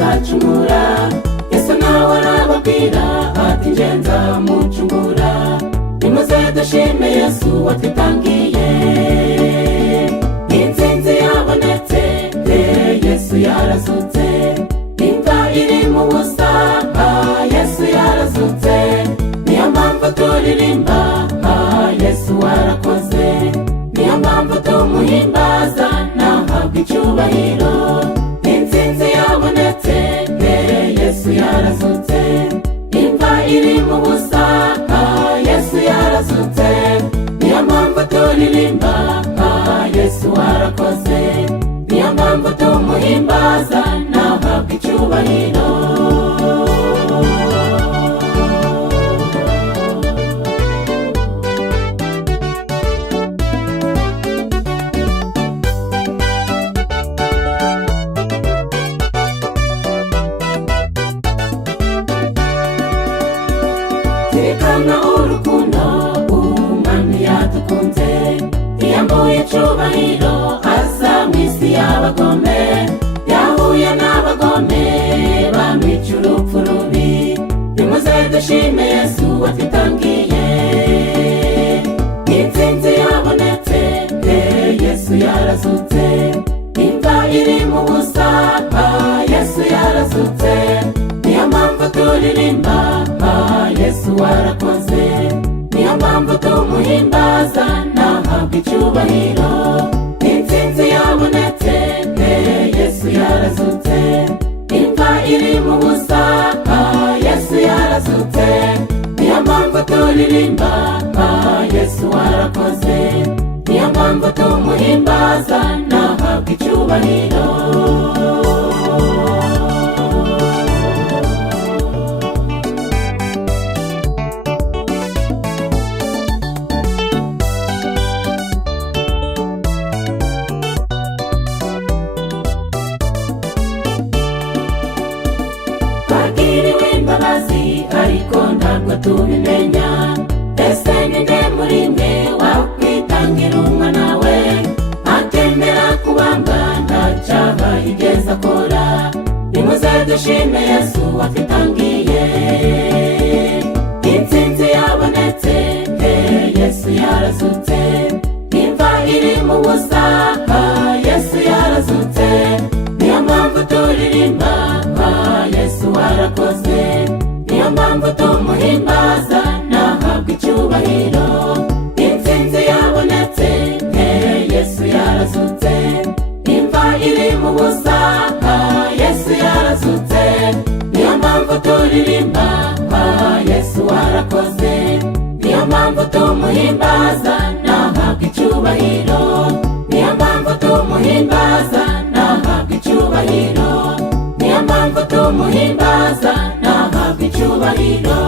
azacungura. Yesu nawe arababwira ati nje nzamucungura. Nimuze dushime Yesu watwitangiye. Intsinzi yabonetse, Yesu yarazutse. Imva iri mu busa, Yesu yarazutse. Niyo mpamvu turirimba, Yesu warakoze. Niyo mpamvu tumuhimbaza, nahabwa icyubahiro. Intsinzi yabonetse, Yesu yarazutse. Imva iri mu busa, Yesu yarazutse. Niyo mpamvu turirimba, Yesu warakoze. Niyo mpamvu tumuhimbaza, nahabwa icyubahiro. Zirikana urukundo Umwami yadukunze. Yambuye icyubahiro aza mu isi y'abagome. Yahuye n'abagome bamwica urupfu rubi. Nimuze dushime Yesu watwitangiye. Intsinzi yabonetse, Yesu yarazutse. Imva iri mu busa, Yesu yarazutse. Niyo mpamvu turirimba, Yesu warakoze. Niyo mpamvu tumuhimbaza, nahabwa icyubahiro. Intsinzi yabonetse, Yesu yarazutse. Imva iri mu busa, Yesu yarazutse. Niyo mpamvu turirimba, Yesu warakoze. Niyo mpamvu tumuhimbaza, nahabwa icyubahiro. Twagiriwe imbabazi ariko ntabwo tubimenya. Ese ni nde muri mwe wakwitangira umwana we, akemera kubambwa nta cyaha yigeze akora? Nimuze dushime Yesu watwitangiye. Intsinzi yabonetse, Yesu yarazutse. Imva iri mu busa, Yesu yarazutse. Niyo mpamvu turirimba, Yesu warakoze. Niyo mpamvu tumuhimbaza, nahabwa icyubahiro. Intsinzi yabonetse, Yesu yarazutse. Imva iri mu busa, Yesu yarazutse. Niyo mpamvu turirimba, Yesu warakoze. Niyo mpamvu tumuhimbaza, nahabwa icyubahiro. Niyo mpamvu tumuhimbaza, nahabwa icyubahiro. Niyo mpamvu tumuhimbaza, nahabwa icyubahiro.